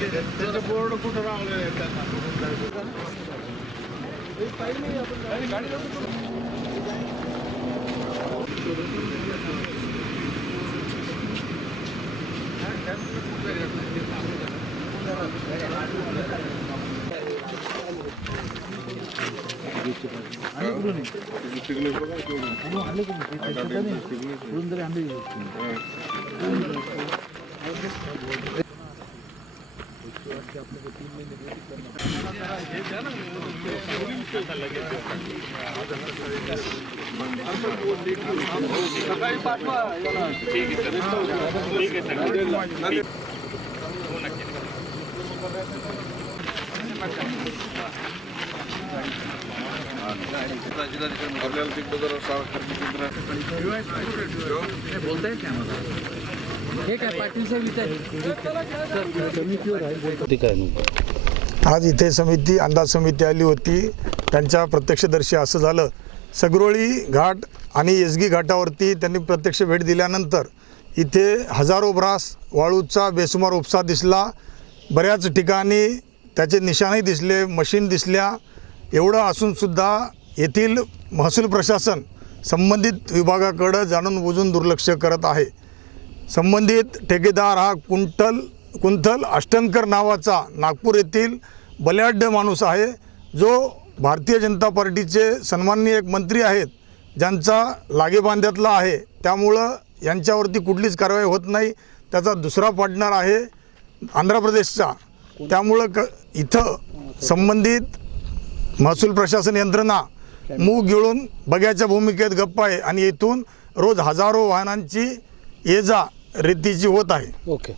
त्याचं बोर्ड कुठं लावलेलं आहे त्यांना सकाळी पाठवा याला. ठीक आहे सर. आपल्याला तिकडं जरा बोलताय का आम्हाला? हे काय पाटील साहेब आज इथे समिती अंदाज समिती आली होती. त्यांच्या प्रत्यक्षदर्शी असं झालं, सगरोळी घाट आणि यसगी घाटावरती त्यांनी प्रत्यक्ष भेट दिल्यानंतर इथे हजारो ब्रास वाळूचा बेसुमार उपसा दिसला. बऱ्याच ठिकाणी त्याचे निशाणही दिसले, मशीन दिसल्या. एवढं असूनसुद्धा येथील महसूल प्रशासन संबंधित विभागाकडं जाणून बुजून दुर्लक्ष करत आहे. संबंधित ठेकेदार हा कुंथल अष्टनकर नावाचा नागपूर येथील बलाढ्य माणूस आहे, जो भारतीय जनता पार्टीचे सन्माननीय एक मंत्री आहेत, ज्यांचा लागेबांध्यातला आहे. त्यामुळं यांच्यावरती कुठलीच कारवाई होत नाही. त्याचा दुसरा पार्टनर आहे आंध्र प्रदेशचा. त्यामुळं इथं संबंधित महसूल प्रशासन यंत्रणा मूग गिळून बघ्याच्या भूमिकेत गप्प आहे आणि येथून रोज हजारो वाहनांची ये जा रेतीची होत आहे. ओके.